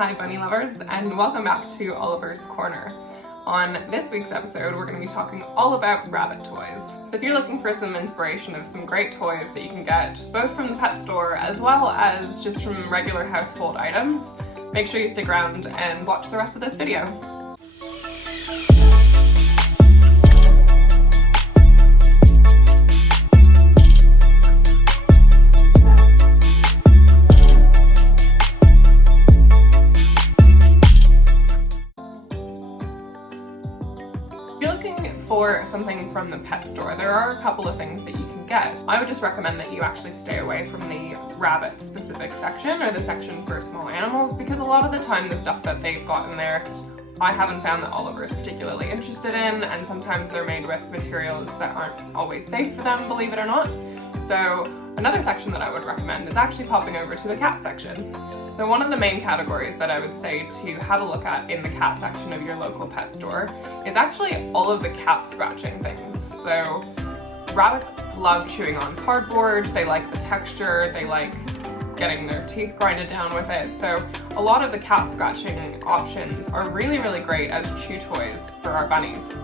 Hi bunny lovers, and welcome back to Oliver's Corner. On this week's episode, we're going to be talking all about rabbit toys. So if you're looking for some inspiration of some great toys that you can get both from the pet store as well as just from regular household items, make sure you stick around and watch the rest of this video. If you're looking for something from the pet store, there are a couple of things that you can get. I would just recommend that you actually stay away from the rabbit specific section or the section for small animals, because a lot of the time the stuff that they've got in there I haven't found that Oliver is particularly interested in, and sometimes they're made with materials that aren't always safe for them, believe it or not. So another section that I would recommend is actually popping over to the cat section. So one of the main categories that I would say to have a look at in the cat section of your local pet store is actually all of the cat scratching things. So rabbits love chewing on cardboard, they like the texture, they like getting their teeth grinded down with it. So a lot of the cat scratching options are really great as chew toys for our bunnies.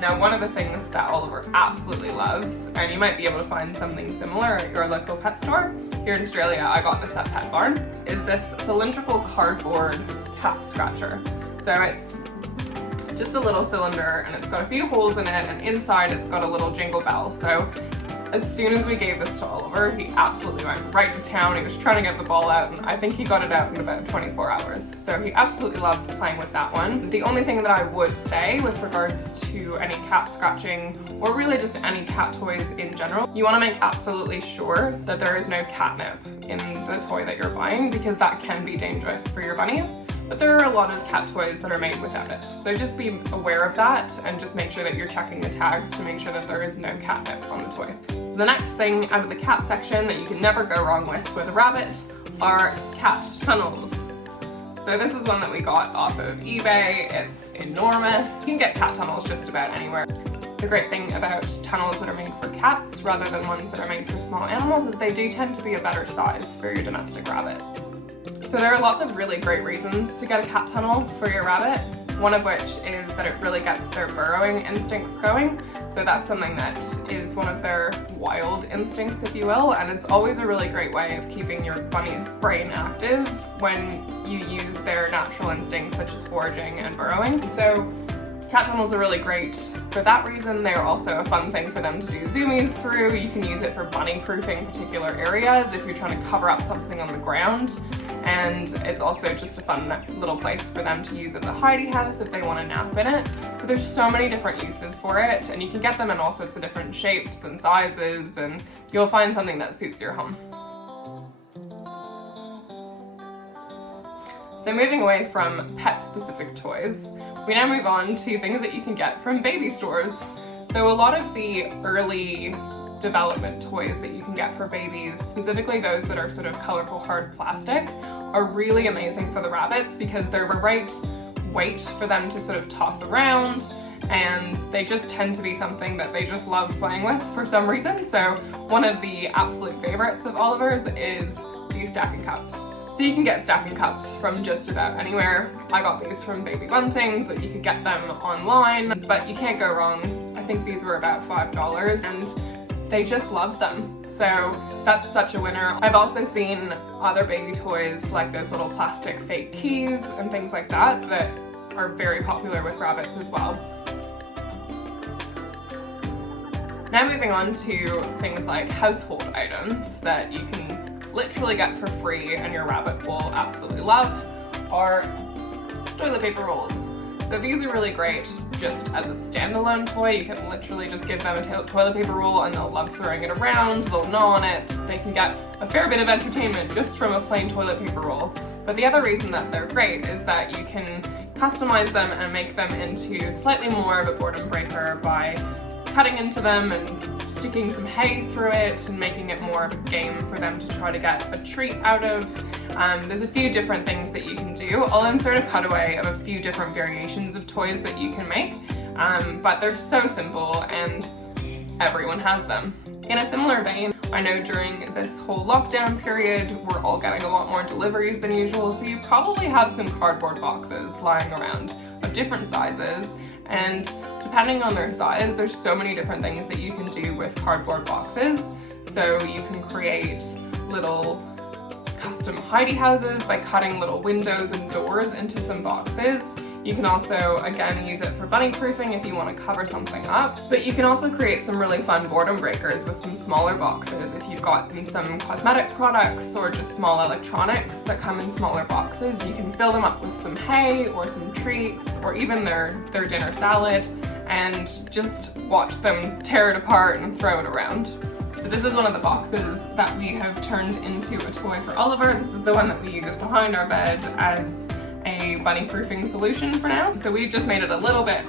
Now one of the things that Oliver absolutely loves, and you might be able to find something similar at your local pet store, here in Australia I got this at Pet Barn, is this cylindrical cardboard cat scratcher. So it's just a little cylinder and it's got a few holes in it, and inside it's got a little jingle bell. So as soon as we gave this to Oliver, he absolutely went right to town. He was trying to get the ball out, and I think he got it out in about 24 hours. So he absolutely loves playing with that one. The only thing that I would say with regards to any cat scratching, or really just any cat toys in general, you want to make absolutely sure that there is no catnip in the toy that you're buying, because that can be dangerous for your bunnies. But there are a lot of cat toys that are made without it. So just be aware of that and just make sure that you're checking the tags to make sure that there is no catnip on the toy. The next thing out of the cat section that you can never go wrong with a rabbit are cat tunnels. So this is one that we got off of eBay. It's enormous. You can get cat tunnels just about anywhere. The great thing about tunnels that are made for cats rather than ones that are made for small animals is they do tend to be a better size for your domestic rabbit. So there are lots of really great reasons to get a cat tunnel for your rabbit, one of which is that it really gets their burrowing instincts going. So that's something that is one of their wild instincts, if you will, and it's always a really great way of keeping your bunny's brain active when you use their natural instincts such as foraging and burrowing. So cat tunnels are really great for that reason. They're also a fun thing for them to do zoomies through. You can use it for bunny proofing particular areas if you're trying to cover up something on the ground. And it's also just a fun little place for them to use as a hidey house if they want to nap in it. So there's so many different uses for it, and you can get them in all sorts of different shapes and sizes, and you'll find something that suits your home. So moving away from pet-specific toys, we now move on to things that you can get from baby stores. So a lot of the early development toys that you can get for babies, specifically those that are sort of colorful hard plastic, are really amazing for the rabbits because they're the right weight for them to sort of toss around, and they just tend to be something that they just love playing with for some reason. So one of the absolute favorites of Oliver's is these stacking cups. So you can get stacking cups from just about anywhere. I got these from Baby Bunting, but you could get them online, but you can't go wrong. I think these were about $5, and they just love them. So that's such a winner. I've also seen other baby toys like those little plastic fake keys and things like that that are very popular with rabbits as well. Now moving on to things like household items that you can literally get for free and your rabbit will absolutely love are toilet paper rolls. So these are really great just as a standalone toy. You can literally just give them a toilet paper roll and they'll love throwing it around, they'll gnaw on it, they can get a fair bit of entertainment just from a plain toilet paper roll. But the other reason that they're great is that you can customize them and make them into slightly more of a boredom breaker by cutting into them and sticking some hay through it and making it more of a game for them to try to get a treat out of. There's a few different things that you can do. I'll insert a cutaway of a few different variations of toys that you can make, but they're so simple and everyone has them. In a similar vein, I know during this whole lockdown period, we're all getting a lot more deliveries than usual, so you probably have some cardboard boxes lying around of different sizes, and depending on their size, there's so many different things that you can do with cardboard boxes. So you can create little custom hidey houses by cutting little windows and doors into some boxes. You can also, again, use it for bunny proofing if you want to cover something up. But you can also create some really fun boredom breakers with some smaller boxes. If you've got some cosmetic products or just small electronics that come in smaller boxes, you can fill them up with some hay or some treats or even their dinner salad and just watch them tear it apart and throw it around. So this is one of the boxes that we have turned into a toy for Oliver. This is the one that we use behind our bed as a bunny proofing solution for now. So we've just made it a little bit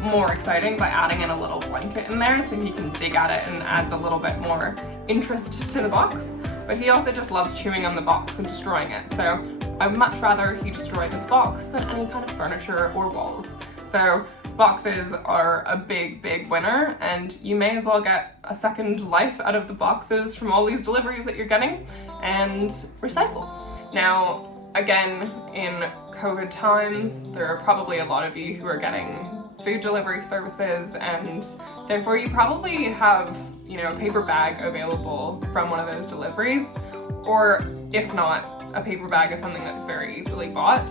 more exciting by adding in a little blanket in there so he can dig at it and adds a little bit more interest to the box. But he also just loves chewing on the box and destroying it. So I'd much rather he destroy this box than any kind of furniture or walls. So boxes are a big winner, and you may as well get a second life out of the boxes from all these deliveries that you're getting and recycle. Now, again, in COVID times, there are probably a lot of you who are getting food delivery services, and therefore you probably have, a paper bag available from one of those deliveries, or if not, a paper bag is something that's very easily bought.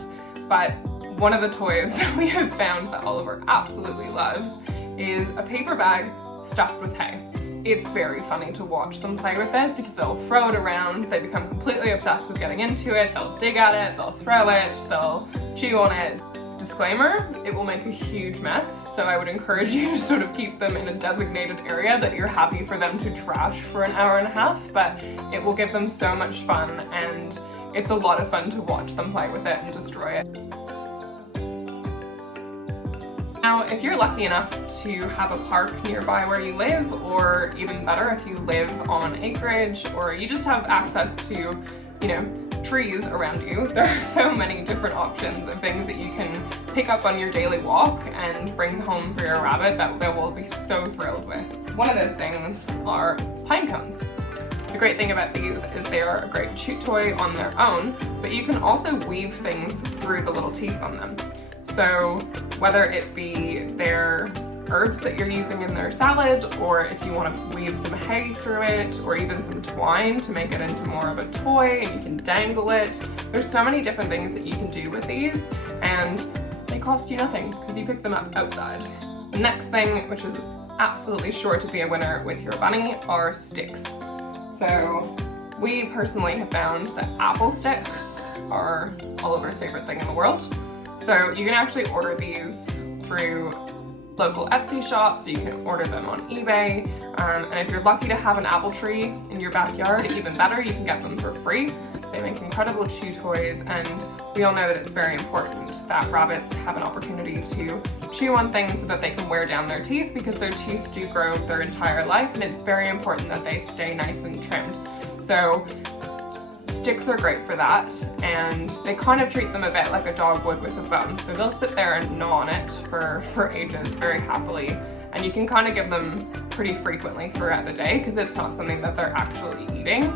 But one of the toys that we have found that Oliver absolutely loves is a paper bag stuffed with hay. It's very funny to watch them play with this because they'll throw it around, they become completely obsessed with getting into it, they'll dig at it, they'll throw it, they'll chew on it. Disclaimer, it will make a huge mess, so I would encourage you to sort of keep them in a designated area that you're happy for them to trash for an hour and a half, but it will give them so much fun, and it's a lot of fun to watch them play with it and destroy it. Now, if you're lucky enough to have a park nearby where you live, or even better, if you live on acreage, or you just have access to, trees around you, there are so many different options of things that you can pick up on your daily walk and bring home for your rabbit that they will be so thrilled with. One of those things are pine cones. The great thing about these is they are a great chew toy on their own, but you can also weave things through the little teeth on them. So whether it be their herbs that you're using in their salad, or if you want to weave some hay through it, or even some twine to make it into more of a toy, and you can dangle it. There's so many different things that you can do with these, and they cost you nothing because you pick them up outside. The next thing, which is absolutely sure to be a winner with your bunny, are sticks. So we personally have found that apple sticks are Oliver's favorite thing in the world. So you can actually order these through local Etsy shops, you can order them on eBay, and if you're lucky to have an apple tree in your backyard, even better, you can get them for free. They make incredible chew toys, and we all know that it's very important that rabbits have an opportunity to chew on things so that they can wear down their teeth, because their teeth do grow their entire life, and it's very important that they stay nice and trimmed. So sticks are great for that, and they kind of treat them a bit like a dog would with a bone. So they'll sit there and gnaw on it for ages very happily, and you can kind of give them pretty frequently throughout the day because it's not something that they're actually eating.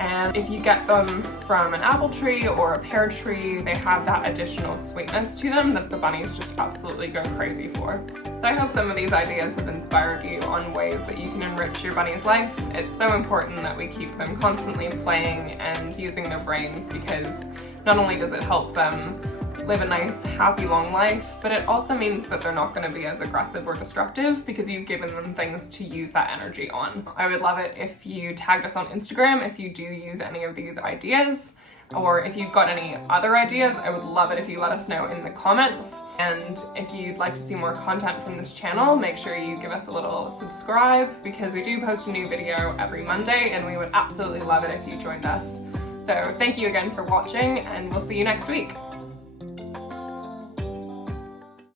And if you get them from an apple tree or a pear tree, they have that additional sweetness to them that the bunnies just absolutely go crazy for. So I hope some of these ideas have inspired you on ways that you can enrich your bunny's life. It's so important that we keep them constantly playing and using their brains, because not only does it help them live a nice, happy, long life, but it also means that they're not going to be as aggressive or destructive because you've given them things to use that energy on. I would love it if you tagged us on Instagram if you do use any of these ideas, or if you've got any other ideas, I would love it if you let us know in the comments. And if you'd like to see more content from this channel, make sure you give us a little subscribe, because we do post a new video every Monday, and we would absolutely love it if you joined us. So thank you again for watching, and we'll see you next week.